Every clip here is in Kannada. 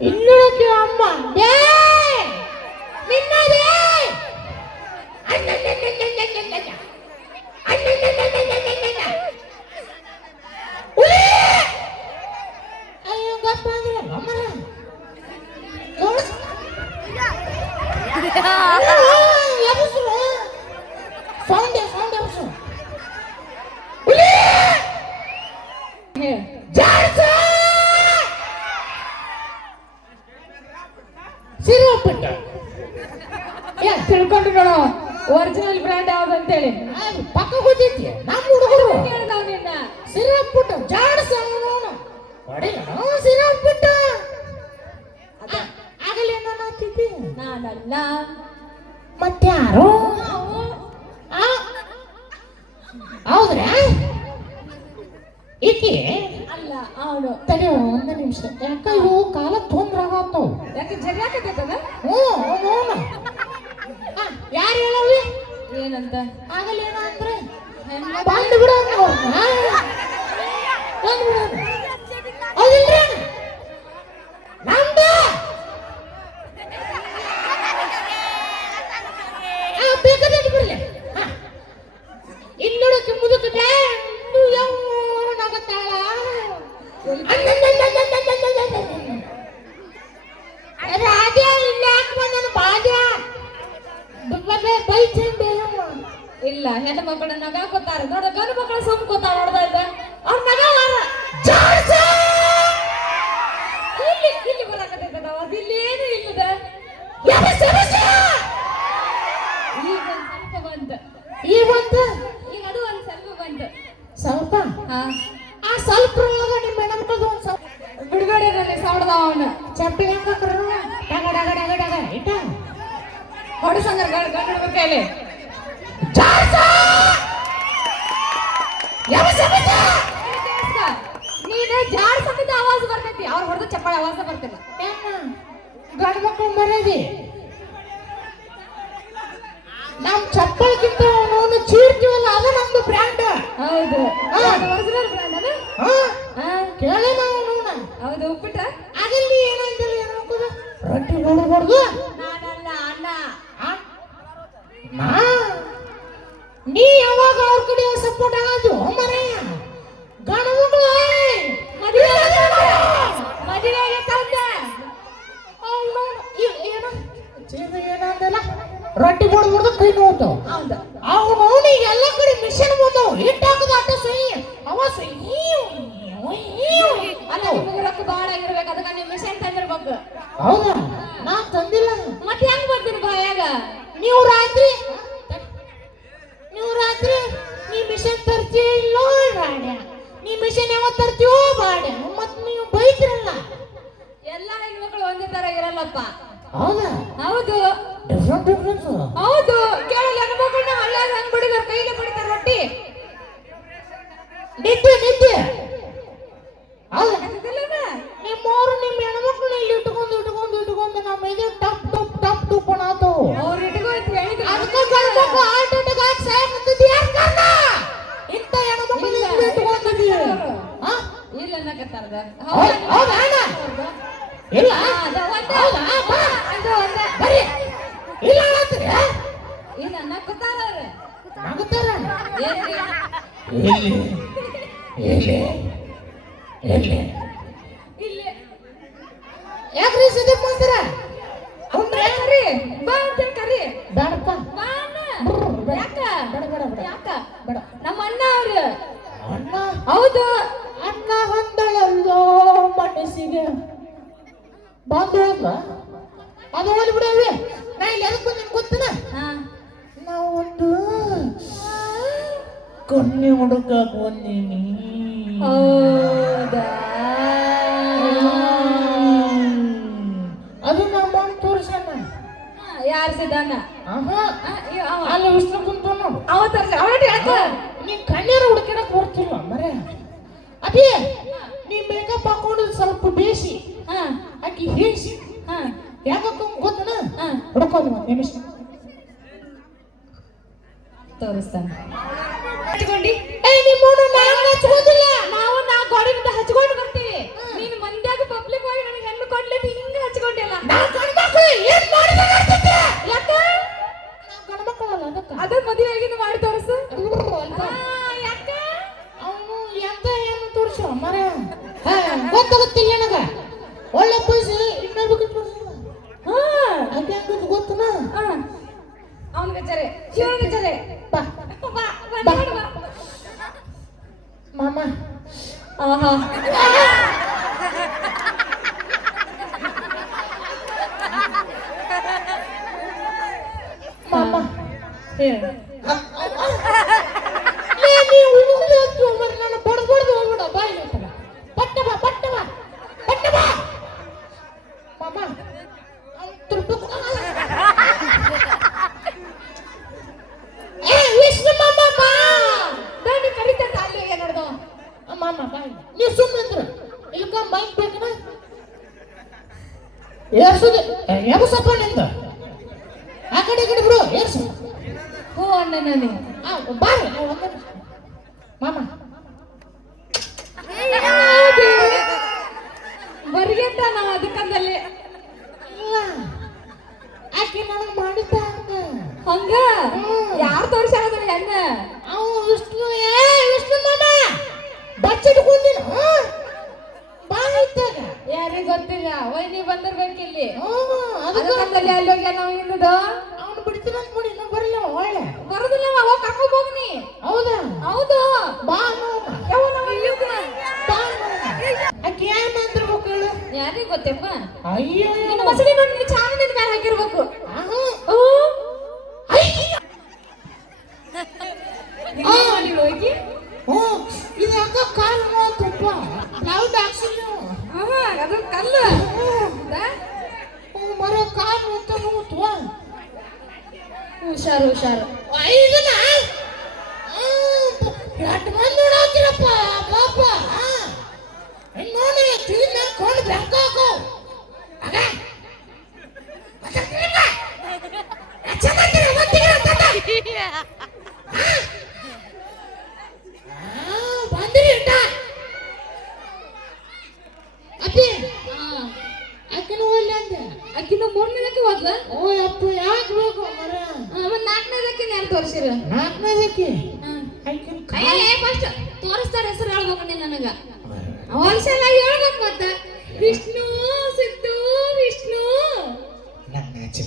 ಇನ್ನೊಳಕ್ಕೆ ಅಮ್ಮ ಡೇ ನಿನ್ನದೇ ಅಯ್ಯೋ ಗಪ್ಪ ಅಂದ್ರೆ ಅಮ್ಮರ ಸೌಂಡ್ ಎಬ್ಸು ಸಿರುಪಟ್ಟ ತಿಳ್ಕೊಂಡು ನೋಡು ಒರಿಜಿನಲ್ ಬ್ರ್ಯಾಂಡ್ ಯಾವ್ದಂತೇಳಿ ಪಕ್ಕ ಗೊತ್ತೈತಿ ನಮ್ಮ ಹುಡುಗರು ಕೇಳ್ದಾವ್ ನಿನ್ನ ಸಿರುಪಟ್ಟ ಜಾಡ್ಸ ಸಿರುಪಟ್ಟ ಆಗಲೇ ಏನಾಗ್ತಿದ್ದಿ ನಾನಲ್ಲ ಮತ್ಯಾರು ಹೌದ್ರಾ ಈಕೆ ಅಲ್ಲ ಅವನು ತಡಿ ಒಂದು ನಿಮಿಷ ಯಾಕ ಇವು ಕಾಲ ತೊಂದ್ರೆ ಆಗತ್ತವು ಯಾಕೆ ಜರಿಯಾಕತ್ತದ ಯಾರು ಹೇಳವಿ ಏನಂತ ಆಗಲ್ಲ ಏನ ಅಂದ್ರೆ ಬಂದು ಬಿಡ ಹೌದಿಲ್ರಿ ನಮ್ದು ಬೇಕಾದ್ರೆ ಬರ್ಲಿ ಇನ್ನೊಡಕ್ಕೆ ಮುದುಕ ನಗತ್ತಾಳ ರಾಜ ಇಲ್ಲ ಬಂದನು ಬಾಜ ಇಲ್ಲ ಹೆಣ್ಣು ಮಕ್ಕಳನ್ನ ನಗಾಕೋತಾರ ನೋಡ ಗಂಡು ಮಕ್ಕಳ ಸುಮ್ಕೋತಾರ ನೋಡ್ದ ಇದ್ದ ಅವ್ರ ನಗಾವಾರ ಇಲ್ಲಿ ಇಲ್ಲಿ ಬರಾಕತ್ತೈತ ನಾವು ಅದು ಇಲ್ಲಿ ಏನು ಇಲ್ಲದ ಈಗ ಒಂದ್ ಸ್ವಲ್ಪ ಬಂತು ಈ ಒಂದು ಈಗ ಅದು ಒಂದ್ ಸ್ವಲ್ಪ ಬಂತು ಸ್ವಲ್ಪ ಹಾ ಆ ಸ್ವಲ್ಪ ನಿಮ್ಮ ಹೆಣ್ಮಕ್ಳದು ಒಂದು ಸ್ವಲ್ಪ ಬಿಡುಗಡೆ ಸಾವಡ್ದಾವ ಅವನು ಚಪ್ಪಲಿ ಹೆಂಗ ಡಗ ಡಗ ಡಗ ಡಗ ಇಟ್ಟ ಹೊಡಸಂಗರ್ ಗಂಡು ಕೈಲಿ ನೀನು ಜಾಡ್ ಸಮೇತ ಆವಾಜ ಬರ್ತೈತಿ ಅವ್ರ ಹೊಡೆದ ಚಪ್ಪಾಳೆ ಆವಾಜ ಬರ್ತಿಲ್ಲ ಗಂಡು ಮಕ್ಕಳು ಮರ್ಯಾದಿ ನಮ್ ಚಪ್ಪಲ್ಗಿಂತ ಅವನು ಚೀರ್ತೀವಲ್ಲ ಅದು ನಮ್ದು ಬ್ರ್ಯಾಂಡ್ ಹೌದು ಒರಿಜಿನಲ್ ಬ್ರ್ಯಾಂಡ್ ಅದು ಕೇಳಿ ನಾವು ಹೌದು ಉಪ್ಪಿಟ್ಟ ಅದಲ್ಲಿ ಏನಂತೇಳಿ ಏನ್ಕೋದು ರೊಟ್ಟಿ ನೋಡಬಾರ್ದು ನಾನಲ್ಲ ಅಣ್ಣ ನೀ ಯಾವಾಗ ಅವ್ರ ಕಡೆ ಸಪೋರ್ಟ್ ಆಗೋದು ಮನೆ ಗಂಡು ಮಕ್ಕಳು ಮದುವೆ ಆಗತ್ತಂತ ಏನಂದಲ್ಲ ರೊಟ್ಟಿ ಬಿಡ್ಬಿಡ್ದು ಕೈ ನೋಡ್ತಾವ ಹೌದು ಅವನು ಎಲ್ಲ ಕಡೆ ಮಿಷನ್ ಬಂದವು ಹಿಟ್ಟಾಕದ ಅಟ್ಟ ಸಹಿ ಅವ ಸಹಿ ಅಲ್ಲ ನಿಮಗೆ ರೊಕ್ಕ ಬಾಳ ಆಗಿರ್ಬೇಕು ಅದಕ್ಕೆ ನೀವು ಮಿಷನ್ ತಂದಿರ್ಬೇಕು ಹೌದಾ ನಾ ತಂದಿಲ್ಲ ಮತ್ತೆ ಹೆಂಗ್ ಬರ್ತೀರಿ ಬಾಯಾಗ ನೀವು ರಾತ್ರಿ ನೀ ಮಿಷನ್ ತರ್ತೀಲ್ಲೋ ಬಾಡ್ಯ ನೀ ಮಿಷನ್ ಯಾವತ್ತು ತರ್ತೀವೋ ಬಾಡ್ಯ ಮತ್ ನೀವು ಬೈತಿರಲ್ಲ ಎಲ್ಲ ಹೆಣ್ಮಕ್ಳು ಒಂದೇ ತರ ಇರಲ್ಲಪ್ಪ ಹೌದಾ ಹೌದು ಡಿಫ್ರೆನ್ಸ್ ಹೌದು ಕೇಳಲ್ಲ ಹೆಣ್ಮಕ್ಳನ್ನ ಹಳ್ಳ್ಯಾಗ ಹಂಗ್ ಬಿಡಿದಾರ ಕೈಲಿ ಬಿಡ್ತಾರ ರೊಟ್ಟಿ ನಿದ್ದೆ ಹೌದಾ ಗೊತ್ತಿಲ್ಲನ? ನಿಮ್ಮವ್ರು ನಿಮ್ಮ ಹೆಣ್ಮಕ್ಳನ್ನ ಇಲ್ಲಿ ಇಟ್ಕೊಂಡು ನಮ್ಮ ಇದು ಟಪ್ ಅನಾತು ಅವ್ರು ಇಟ್ಕೊಂತ ಹೇಳಿದ್ರು ಅದಕ್ಕೆ ಗಂಡ್ಮಕ್ಳು ಹಾರ್ಟ್ ಅಟ್ಯಾಕ್ ಆಗಿ ಸಾಯಕತ್ತಿದ್ದಿ ಯಾರ್ ಕಾರಣ ಇಂಥ ಹೆಣ್ಮಕ್ಳು ಇಟ್ಕೊಂಡಿದ್ದೀವಿ ಇಲ್ಲ ಅನ್ನಕತ್ತಾರದ ಹೌದಾ ಇಲ್ಲ ಬರೀ ಇಲ್ಲ ಅನ್ನತ್ತೀರಿ ಇಲ್ಲ ಅನ್ನಕತ್ತಾರ ನಗುತ್ತಾರ ಏನ್ರಿ ಎಲ್ಲಿ ಇಲ್ಲಿ ಯಾಕ್ರಿ ಸಿದ್ಧಪ್ಪ ಅಂತೀರ ಅವ್ನ್ರೆ ಕರಿ ಬಾ ಅಂತ ಕರಿ ಬೇಡಪ್ಪ ಬಾ ಅಣ್ಣ ಯಾಕ ಬೇಡ ಯಾಕ ಬೇಡ ನಮ್ಮ ಅಣ್ಣ ಅವ್ರು ಅಣ್ಣ ಹೌದು ಅಣ್ಣ ಹೊಂದಳಲ್ಲೋ ಮನಸ್ಸಿಗೆ ಬಂದು ಅಲ್ಲ ಅದು ಹೋಗಿ ಬಿಡವಿ ನಾ ಇಲ್ಲಿ ಎದಕ್ಕೆ ನಿಮ್ಗೆ ಗೊತ್ತಿನ ನಾವು ಒಂದು ಕಣ್ಣಿ ಹುಡುಕಾಕ ಬಂದೀನಿ ಹೌದಾ ಅದು ನಮ್ಮ ತೋರಿಸಣ್ಣ ಯಾರು ಸಿದ್ಧಾನ ಅಲ್ಲಿ ವಿಷ್ಣು ಕುಂತ ನೋಡು ಅವತ್ತು ಹೇಳ್ತ ನೀ ಕಣ್ಣೀರ ಹುಡುಕಿಡಕ್ ಬರ್ತಿಲ್ಲ ಮರೆ ಅದೇ ನೀ ಮೇಕಪ್ ಹಾಕೊಂಡಿದ್ ಸ್ವಲ್ಪ ಬೇಸಿ ಆಕಿ ಹೇಸಿ ಯಾಕಕ್ಕ ಗೊತ್ತನ ಹುಡುಕೋದು ಒಂದು ನಿಮಿಷ ತೋರಿಸ್ತಾನೆ ಹಚ್ಕೊಂಡಿ ನಿಮ್ಮೋಡು ನಾವು ಹಚ್ಕೋದಿಲ್ಲ ನಾವು ಗೋಡೆಗಿಂತ ಹಚ್ಕೊಂಡು ಬರ್ತೀವಿ ನೀನು ಮಂದ್ಯಾಗ ಪಬ್ಲಿಕ್ ಆಗಿ ನನಗೆ ಹೆಣ್ಣು ಕೊಡ್ಲಿ ಹಿಂಗ ಗೊತ್ತಾಗುತ್ತಿಲ್ಲ ನನಗ ಒಳ್ಳೆ ಪೈಸೆ ಇನ್ನೊಬ್ಬ ಗೊತ್ತನ ಅವನ ವಿಚಾರೆ ಶಿವನ ವಿಚಾರೆ ಬಾ ಮಾಮ ಆಹಾ ಮಾಮ ಹೇಳು ನಾನು ಬಡ್ಬಡ್ದು ಹೋಗ್ಬಿಡ ಬಾಯಿ ಪಟ್ಟ ಬಾ ಮಾಮ ವಿಷ್ಣು ಮಾಮ ಬಾ ನಾನು ಕರಿತಾ ಅಲ್ಲಿ ನೋಡ್ದು ಮಾಮ ಬಾಯಿ ನೀವು ಸುಮ್ಮನೆ ಇಲ್ಕ ಬೈಕ್ ಬೇಕನ ಏರ್ಸುದು ಎಬಸಪ್ಪ ನಿಂದ ಆ ಕಡೆ ಈ ಕಡೆ ಬಿಡು ಏರ್ಸು ಹೋ ಅಣ್ಣ ನಾನು ಬಾರಿ ಮಾಮ ಬರ್ಗೆಟ್ಟ ನಾವು ಅದಕ್ಕಂದಲ್ಲಿ ಇಲ್ಲ ಆಕೆ ನನಗೆ ಮಾಡಿದ್ದ ಹಂಗ ಯಾರು ತೋರಿಸಾರ ಹೆಣ್ಣ ಅವು ವಿಷ್ಣು ಮಾಮ ಬಚ್ಚಿಟ್ಕೊಂಡಿನ ಬಾಯಿ ಇದ್ದಾಗ ಯಾರಿಗ ಗೊತ್ತಿಲ್ಲ ವೈನಿ ಬಂದಿರ್ಬೇಕಿಲ್ಲಿ ಅದಕ್ಕೆ ಅದಕ್ಕಂದಲ್ಲಿ ಅಲ್ಲಿ ಹೋಗ್ಯ ನಾವು ಇನ್ನದು ಅವನು ಬಿಡ್ತೀನಿ ಅಂತ ನೋಡಿ ಇನ್ನೂ ಬರಲಿಲ್ಲ ಒಳ್ಳೆ ಬರೋದಿಲ್ಲ ಹೋಗಿ ಕರ್ಕೊಂಡ್ ಹೋಗ್ನಿ ಹೌದಾ ಹೌದು ಬಾ ಯಾವ ನಾವು ಆಕೆ ಏನಂದ್ರಬೇಕು ಹೇಳು ಯಾರಿಗ ಗೊತ್ತಪ್ಪ ಅಯ್ಯೋ ನಿನ್ನ ಮಸಳಿ ನೋಡಿ ನಿನ್ನ ಚಾನ ನಿನ್ನ ಮೇಲೆ ಹಾಕಿರ್ಬೇಕು ಹೋಗಿ ಇದು ಯಾಕ ಕಾಲು ನೋತಪ್ಪ ಯಾವ್ದು ಹಾಕ್ಸಿಲ್ಲ ಅದು ಕಲ್ಲು ಮರ ಕಾಲು ನೋತ ನೋತು ಹುಷಾರು ಹುಷಾರು ಇದನ್ನ ಎರಡು ಮಂದಿ ನೋಡಾತಿರಪ್ಪ ಪಾಪ ನೋಡಿ ತಿನ್ನ ಕೊಂಡು ಬೆಂಕ ಹಾಕೋ ಆಗ ಬಂದಿರಿ ಇಟ್ಟ ಅಪ್ಪಿ ಅಕ್ಕಿನ ಹೋಗ್ಲಿ ಅಂದೆ ಅಕ್ಕಿನ ಮೂರನೇದಕ್ಕೆ ಹೋದ್ಲ ಓ ಅಪ್ಪ ಯಾಕೆ ಬೇಕು ಮರ ಮತ್ತೆ ನಾಲ್ಕನೇದಕ್ಕೆ ಯಾರು ತೋರಿಸಿರ ನಾಲ್ಕನೇದಕ್ಕೆ ಆಯ್ಕಿನ ಫಸ್ಟ್ ತೋರಿಸ್ತಾರ ಹೆಸರು ಹೇಳ್ಬೇಕು ನೀನ್ ನನಗ ಹೋಲ್ಸೇಲ್ ಆಗಿ ಹೇಳ್ಬೇಕು ಮತ್ತ ವಿಷ್ಣು ಸಿದ್ದು ವಿಷ್ಣು ನನ್ನ ಆಚೆ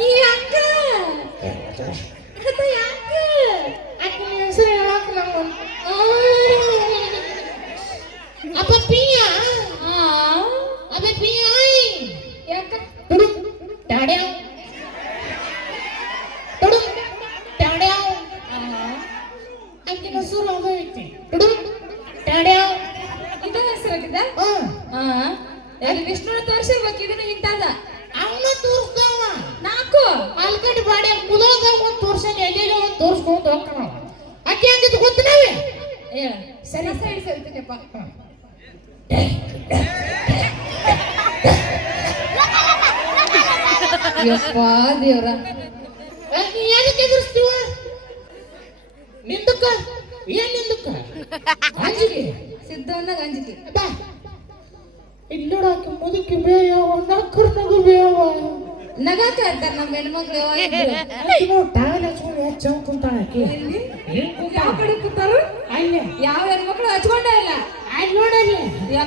ಈ ಅಕ್ಕ ಅದ ಯಾಕ ಅಕ್ಕಿನ ಹೆಸರು ಹೇಳಕ್ ನಂಗೆ ಅಪ್ಪ ಪಿಯ ಅಪ್ಪ ಪಿಯ ಯಾಕ ತುಡು ಟಾಡ್ಯಾವ್ ತುಡು ಟಾಡ್ಯಾವ್ ಅಕ್ಕಿನ ಹೆಸರು ಅದು ಐತಿ ತುಡು ಟಾಡ್ಯಾವ್ ಇದ ಹೆಸರಾಗಿದ್ದ ಎಲ್ಲಿ ವಿಷ್ಣುನ ತೋರಿಸಿರ್ಬೇಕು ಇದನ್ನ ಇಂತಾದ ಅವನ ತೋರಿಸ್ತಾವ ನಾಲ್ಕು ಆಲ್ಕಡಿ ಬಾಡಿ ಮುದೋದಾಗ ಒಂದು ತೋರ್ಸಲ್ಲ ಎಲ್ಲಿಗೆ ಒಂದು ತೋರಿಸ್ಕೊಂಡು ಹೋಗ್ತಾನ ಅಕ್ಕಿ ಹಂಗಿದ್ದು ಗೊತ್ತಿನವೇ ಹೇಳ ಸರಿ ಸರಿ ಸರಿತೇನಪ್ಪ ಯಪ್ಪ ದೇವ್ರ ನೀ ಏನಕ್ಕೆ ಎದುರಿಸ್ತೀವ ನಿಂದಕ್ಕ ಏನ್ ನಿಂದಕ್ಕ ಅಂಜಿಕೆ ಸಿದ್ಧವನ್ನ ಅಂಜಿಕೆ ಬಾ ಇಲ್ಲೋಡಾಕಿ ಮುದುಕಿ ಬೇಯವ ನಕ್ಕರ್ನಾಗು ಬೇಯವ ನಗಾಕ ಅಂತಾರ ನಮ್ಮ ಹೆಣ್ಮಕ್ಳು ಟಾವೆಲ್ ಹಚ್ಕೊಂಡು ಹೆಚ್ಚು ಕುಂತಾಳ ಆಕಿ ಯಾವ ಕಡೆ ಕೂತಾರು ಅಲ್ಲೇ ಯಾವ ಹೆಣ್ಮಕ್ಳು ಹಚ್ಕೊಂಡೇ ಇಲ್ಲ ಅಲ್ಲಿ ನೋಡಲ್ಲಿ ಯಾವ